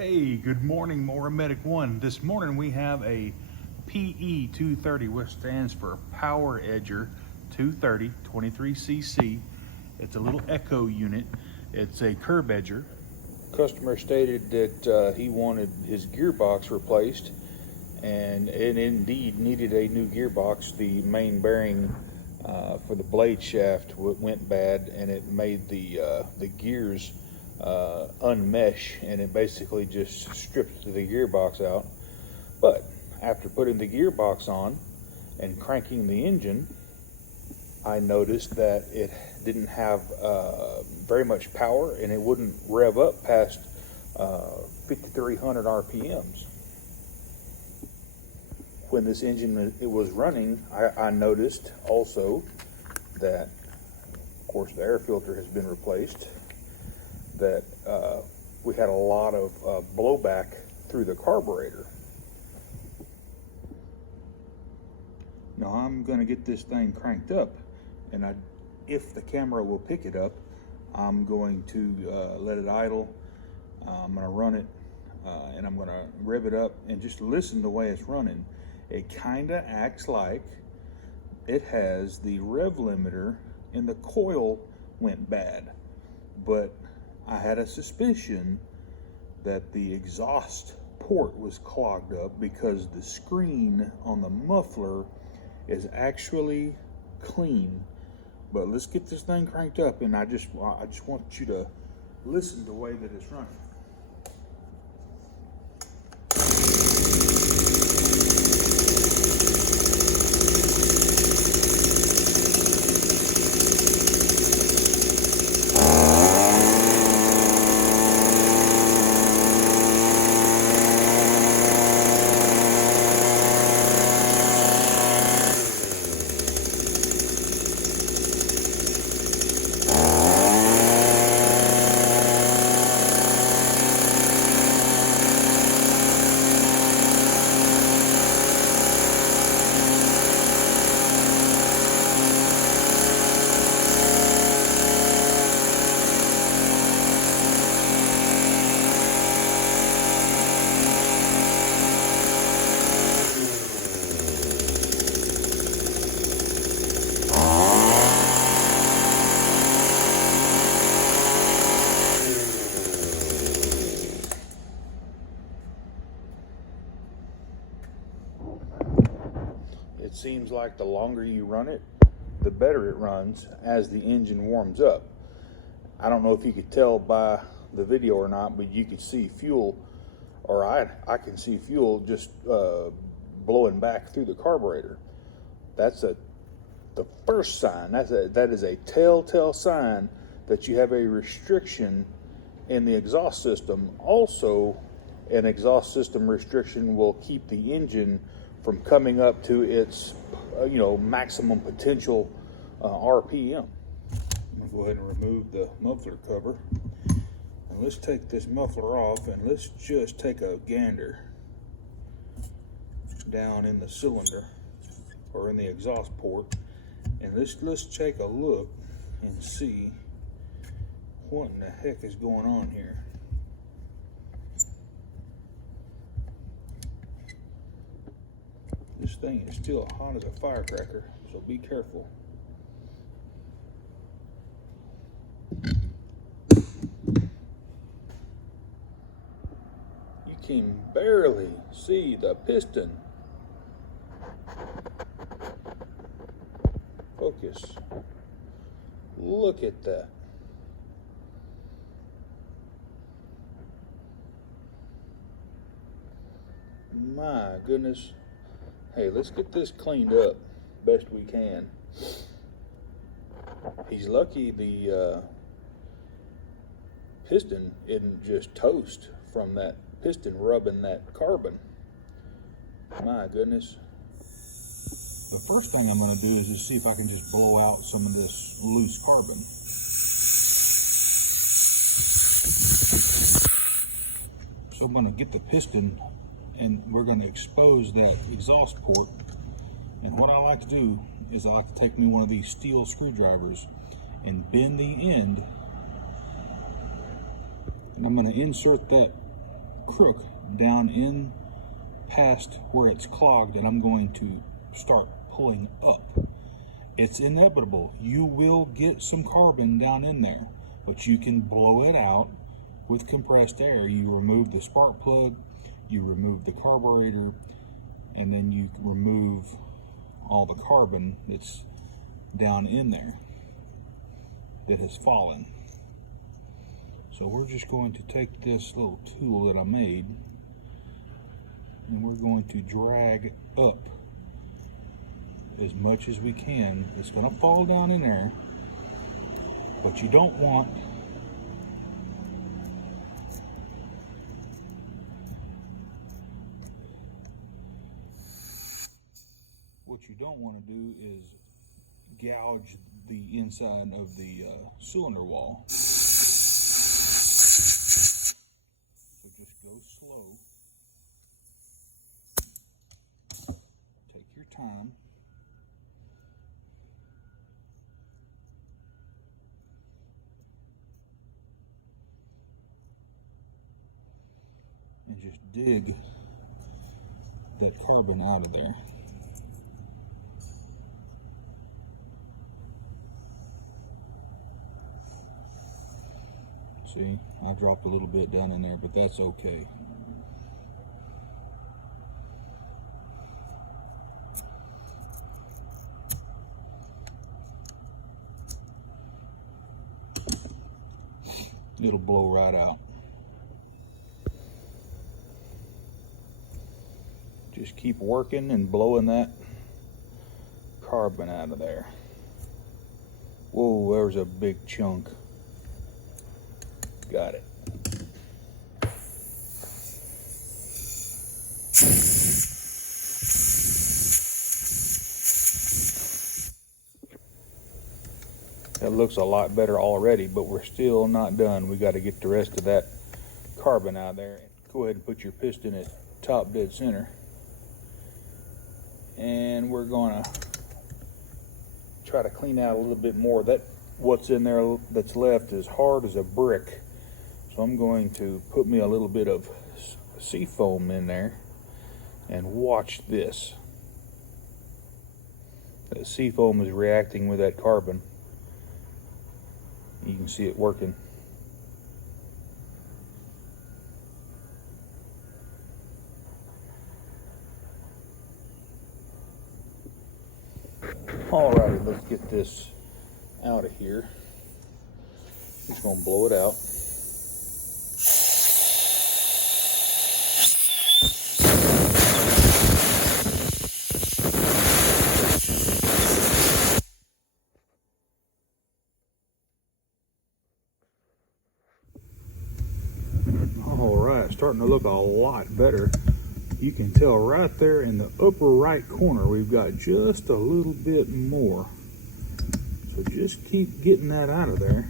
Hey, good morning, Mower Medic 1. This morning we have a PE230, which stands for Power Edger 230 23cc. It's a little echo unit. It's a curb edger. Customer stated that he wanted his gearbox replaced, and it indeed needed a new gearbox. The main bearing for the blade shaft went bad, and it made the gears unmesh, and it basically just stripped the gearbox out. But after putting the gearbox on and cranking the engine, I noticed that it didn't have very much power, and it wouldn't rev up past 5,300 RPMs. When this engine was running, I noticed also that, of course, the air filter has been replaced, that we had a lot of blowback through the carburetor. Now I'm going to get this thing cranked up, and if the camera will pick it up, I'm going to let it idle. I'm going to run it, and I'm going to rev it up and just listen to the way it's running. It kind of acts like it has the rev limiter and the coil went bad, but I had a suspicion that the exhaust port was clogged up because the screen on the muffler is actually clean. But let's get this thing cranked up, and I just want you to listen to the way that it's running. It seems like the longer you run it, the better it runs as the engine warms up. I don't know if you could tell by the video or not, but you could see fuel, or I can see fuel just blowing back through the carburetor. That's the first sign. That is a telltale sign that you have a restriction in the exhaust system. Also, an exhaust system restriction will keep the engine from coming up to its maximum potential RPM. I'm gonna go ahead and remove the muffler cover, and let's take this muffler off, and let's just take a gander down in the cylinder or in the exhaust port, and let's take a look and see what in the heck is going on here. This thing is still hot as a firecracker, so be careful. You can barely see the piston. Focus. Look at that. My goodness. Hey, let's get this cleaned up best we can. He's lucky the piston isn't just toast from that piston rubbing that carbon. My goodness. The first thing I'm going to do is just see if I can just blow out some of this loose carbon. So I'm going to get the piston, and we're going to expose that exhaust port. And what I like to do is I like to take me one of these steel screwdrivers and bend the end, and I'm going to insert that crook down in past where it's clogged, and I'm going to start pulling up. It's inevitable. You will get some carbon down in there, but you can blow it out with compressed air. You remove the spark plug, you remove the carburetor, and then you remove all the carbon that's down in there that has fallen. So we're just going to take this little tool that I made, and we're going to drag up as much as we can. It's going to fall down in there, but you don't want to do is gouge the inside of the cylinder wall. So just go slow. Take your time. And just dig that carbon out of there. See, I dropped a little bit down in there, but that's okay. It'll blow right out. Just keep working and blowing that carbon out of there. Whoa, there's a big chunk. Got it. That looks a lot better already, but we're still not done. We got to get the rest of that carbon out of there. Go ahead and put your piston at top dead center. And we're gonna try to clean out a little bit more. That what's in there that's left is hard as a brick. So I'm going to put me a little bit of sea foam in there and watch this. That sea foam is reacting with that carbon. You can see it working. Alrighty, let's get this out of here. Just gonna blow it out. Alright, starting to look a lot better. You can tell right there in the upper right corner we've got just a little bit more. So just keep getting that out of there.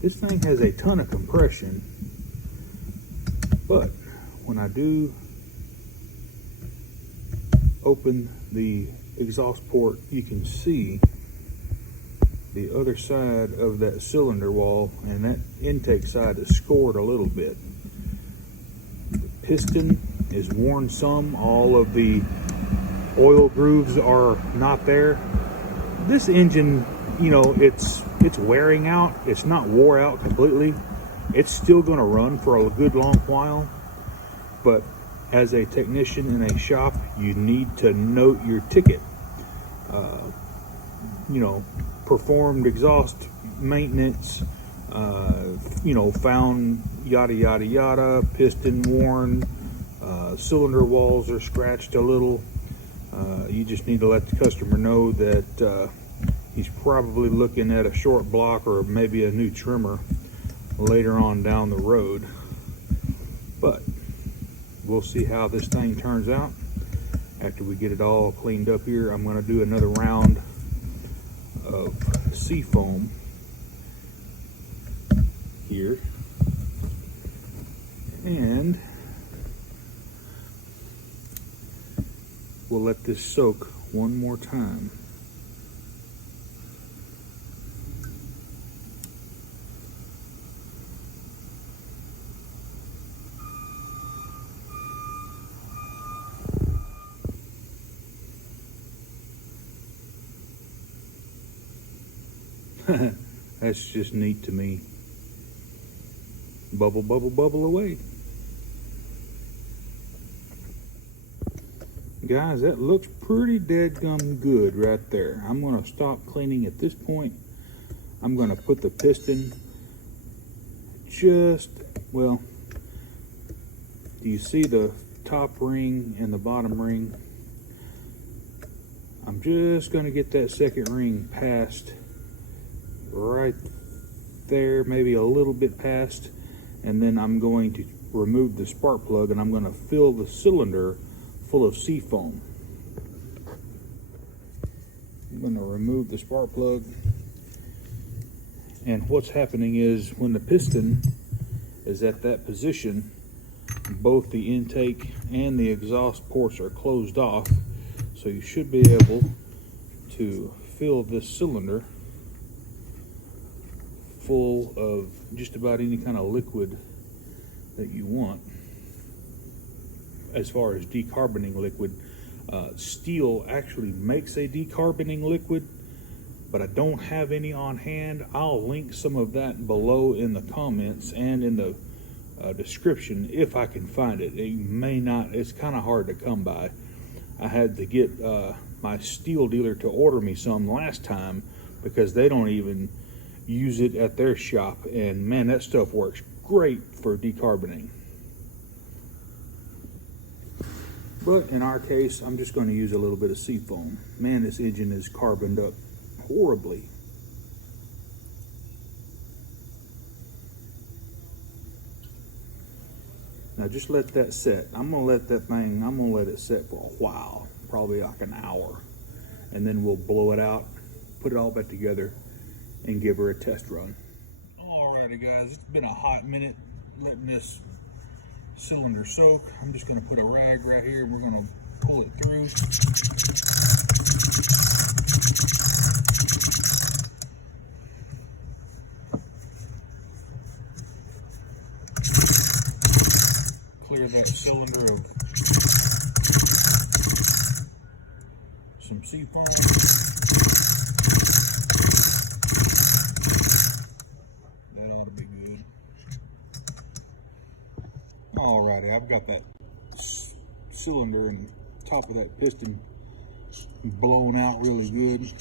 This thing has a ton of compression, but when I do open the exhaust port, you can see the other side of that cylinder wall, and that intake side is scored a little bit. The piston is worn some. All of the oil grooves are not there. This engine, you know, it's wearing out. It's not wore out completely. It's still going to run for a good long while, but as a technician in a shop, you need to note your ticket. You know, performed exhaust maintenance, you know, found yada yada yada, piston worn, cylinder walls are scratched a little. You just need to let the customer know that he's probably looking at a short block or maybe a new trimmer later on down the road. But we'll see how this thing turns out. After we get it all cleaned up here, I'm going to do another round of sea foam here, and we'll let this soak one more time. That's just neat to me. Bubble, bubble, bubble away. Guys, that looks pretty dadgum good right there. I'm gonna stop cleaning at this point. I'm gonna put the piston just, well, do you see the top ring and the bottom ring? I'm just gonna get that second ring past right there, maybe a little bit past, and then I'm going to remove the spark plug and I'm gonna fill the cylinder full of sea foam. I'm gonna remove the spark plug, and what's happening is when the piston is at that position, both the intake and the exhaust ports are closed off, so you should be able to fill this cylinder full of just about any kind of liquid that you want. As far as decarboning liquid, steel actually makes a decarboning liquid, but I don't have any on hand. I'll link some of that below in the comments and in the description if I can find it. It may not, it's kind of hard to come by. I had to get my steel dealer to order me some last time because they don't even use it at their shop, and man, that stuff works great for decarboning. But in our case, I'm just going to use a little bit of sea foam. Man, this engine is carboned up horribly. Now just let that set. I'm going to let it set for a while, probably like an hour. And then we'll blow it out, put it all back together, and give her a test run. Alrighty guys, it's been a hot minute letting this cylinder soak. I'm just going to put a rag right here and we're going to pull it through. Clear that cylinder of some sea foam. That ought to be good. Alrighty, I've got that cylinder and top of that piston blown out really good.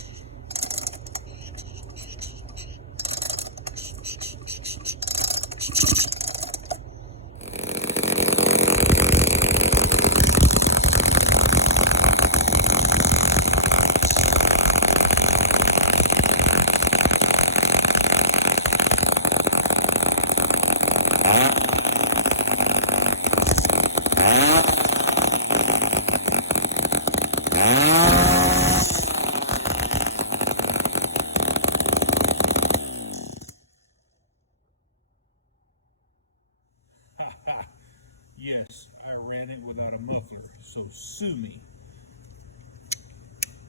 Yes, I ran it without a muffler, so sue me.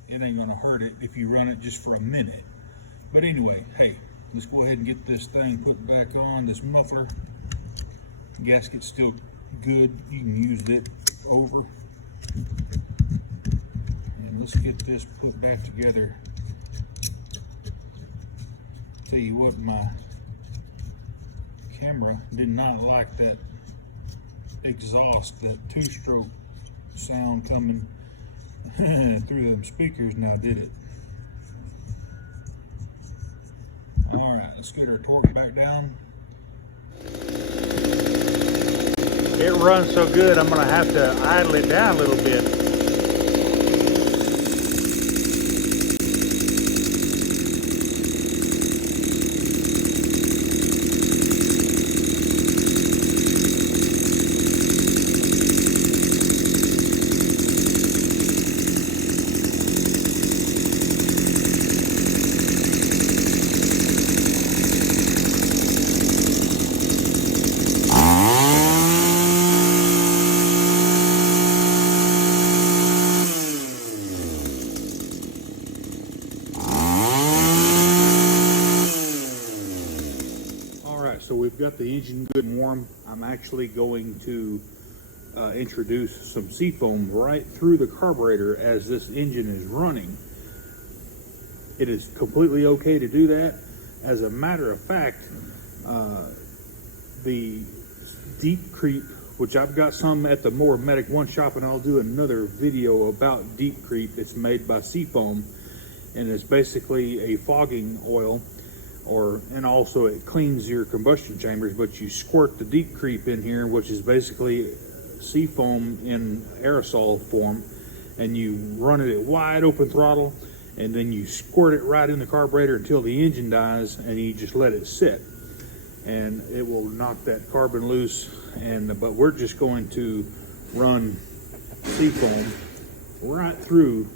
It ain't gonna hurt it if you run it just for a minute. But anyway, hey, let's go ahead and get this thing put back on, this muffler. Gasket's still good, you can use it over. And let's get this put back together. Tell you what, my camera did not like that exhaust, that two-stroke sound coming through them speakers, now did it? Alright, let's get our torque back down. It runs so good, I'm going to have to idle it down a little bit. So we've got the engine good and warm. I'm actually going to introduce some seafoam right through the carburetor as this engine is running. It is completely okay to do that. As a matter of fact, the deep creep, which I've got some at the More Medic One shop, and I'll do another video about deep creep. It's made by Seafoam, and it's basically a fogging oil, and also it cleans your combustion chambers. But you squirt the deep creep in here, which is basically Seafoam in aerosol form, and you run it at wide open throttle, and then you squirt it right in the carburetor until the engine dies, and you just let it sit, and it will knock that carbon loose. But we're just going to run Seafoam right through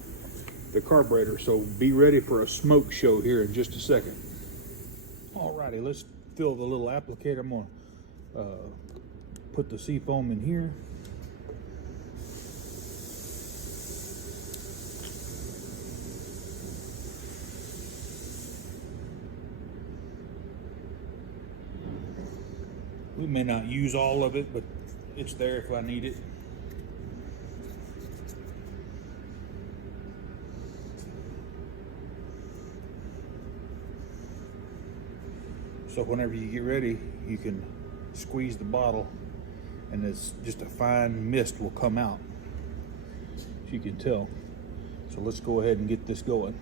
the carburetor, so be ready for a smoke show here in just a second. Alrighty, let's fill the little applicator. I'm gonna put the Seafoam in here. We may not use all of it, but it's there if I need it. So whenever you get ready, you can squeeze the bottle, and it's just a fine mist will come out, as you can tell. So let's go ahead and get this going.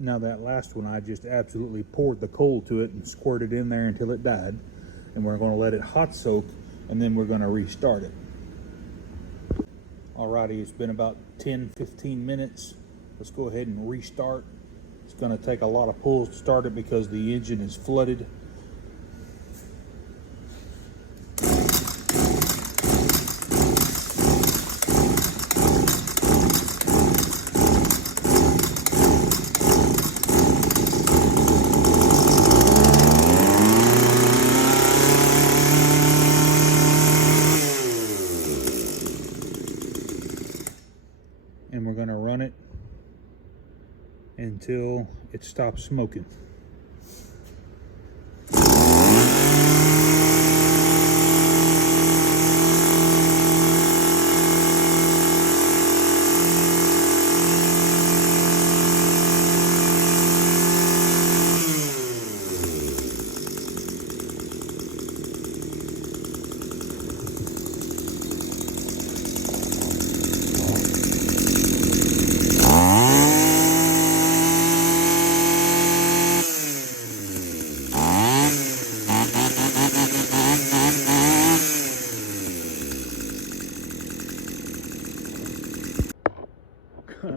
Now that last one, I just absolutely poured the coal to it and squirted in there until it died. And we're going to let it hot soak, and then we're going to restart it. Alrighty, it's been about 10-15 minutes. Let's go ahead and restart. It's going to take a lot of pulls to start it because the engine is flooded. And we're going to run it until it stops smoking.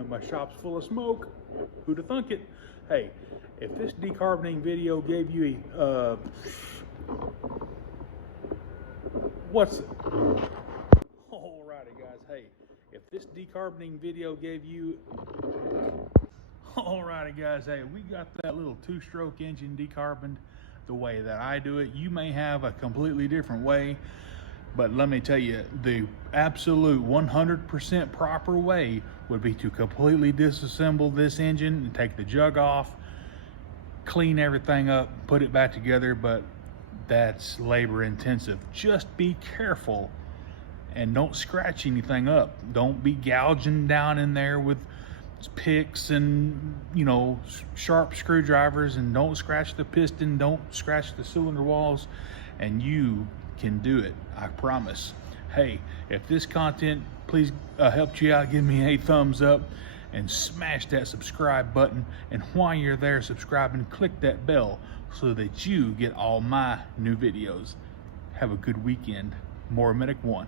My shop's full of smoke. Who'd have thunk it? Hey, if this decarboning video gave you a alrighty guys, hey, if this decarboning video gave you alrighty guys, hey, we got that little two-stroke engine decarboned the way that I do it. You may have a completely different way, but let me tell you, the absolute 100% proper way would be to completely disassemble this engine and take the jug off, clean everything up, put it back together, but that's labor intensive. Just be careful and don't scratch anything up. Don't be gouging down in there with picks and, you know, sharp screwdrivers, and don't scratch the piston, don't scratch the cylinder walls, and you can do it, I promise. Hey, if this content please helped you out, give me a thumbs up, and smash that subscribe button. And while you're there subscribing, click that bell so that you get all my new videos. Have a good weekend. More Medic 1.